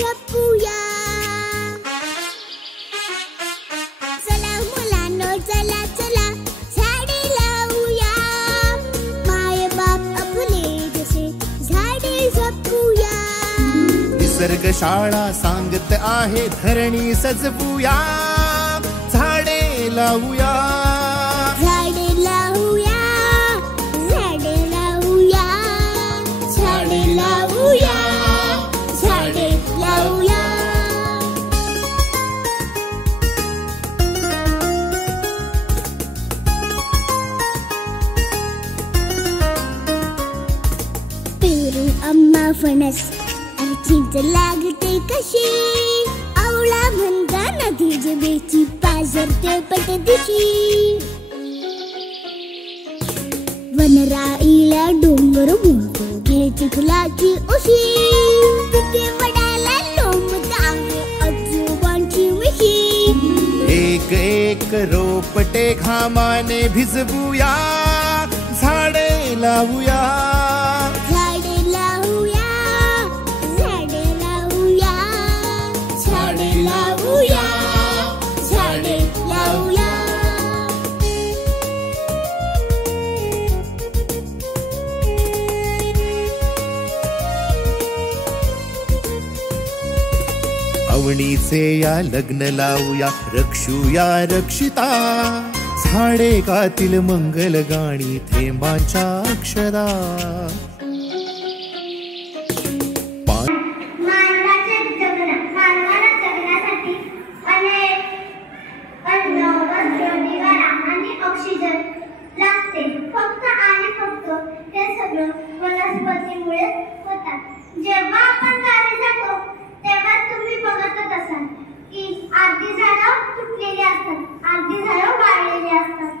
जपूया. चला मुलांनो चला चला झाडे लावूया. माय बाप आपले जसे झाडे जपूया. निसर्ग शाळा सांगत आहे धरणी सजवूया. झाडे लावूया. झाडे लावूया. झाडे लावूया. झाडे लावूया. झाडे लावूया. पेरू आंबा फणस चिंच लागते कशी. आवळा म्हणता नदी जिभेची पाझरते पटदिशी. वनराईला डोंगर म्हणतो घे चिखलाची उशी. तिथे वडाला लोंबत आहे आजोबांची मिशी. एक एक रोपटे घामाने भिजवूया. झाडे लावूया. झाडे लावूया. झाडे लावूया. झाडे लावूया. झाडे लावूया. अवणीचे या लग्न लावूया. रक्षूया रक्षिता. झाडे गातील मंगल गाणी थेंबांच्या अक्षरा. मानवाला जगण्यासाठी अनेक अन्न वस्त्र निवारा आणि ऑक्सिजन लागते. फक्त आणि फक्त हे सगळं वनस्पतीमुळे होतात. जेव्हा आपण गावी जातो तेव्हा तुम्ही बघतच असाल की अर्धी झाडं तुटलेली असतात, अर्धी झाडं वाळलेली असतात.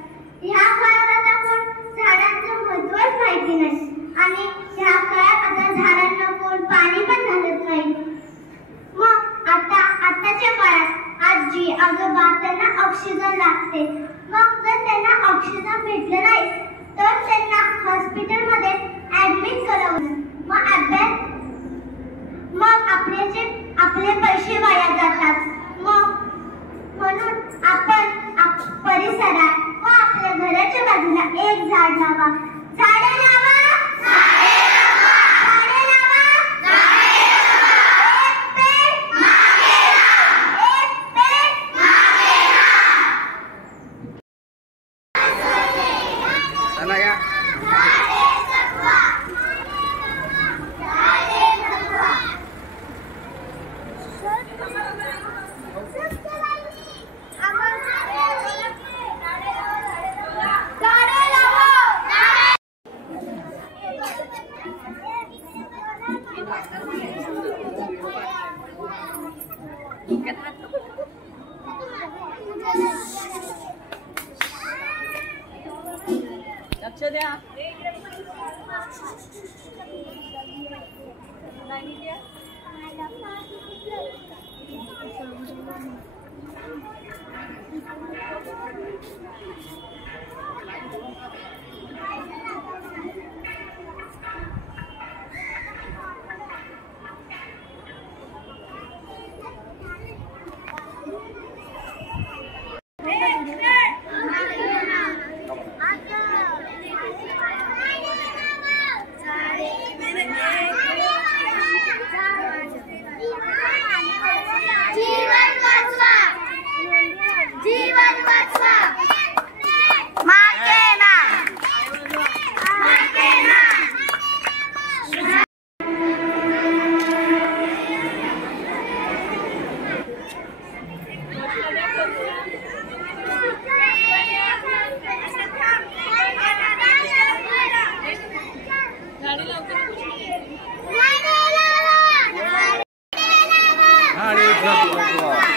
ह्या काळात आता कोण झाडांचं महत्त्वच माहिती नाही आणि ह्या काळात आता झाडांना कोण पाणी पण घालत नाही. मग आताच्या काळात आजी आजोबा त्यांना ऑक्सिजन लागते. मग जर त्यांना ऑक्सिजन भेटलं नाही तर त्यांना हॉस्पिटलमध्ये ऍडमिट करावं. मग आपले पैसे वाया जातात. म्हणून आपण परिसरात व आपल्या घराच्या बाजूला एक झाड लावा. झाडे लावा. झाडे लावा. झाडे लावा. झाडे लावा. एक पेड़ मागे लाव. एक पेड़ मागे लाव. चला या. झाडे जगवा. झाडे जगवा. लक्ष द्या. झाडे जगवा.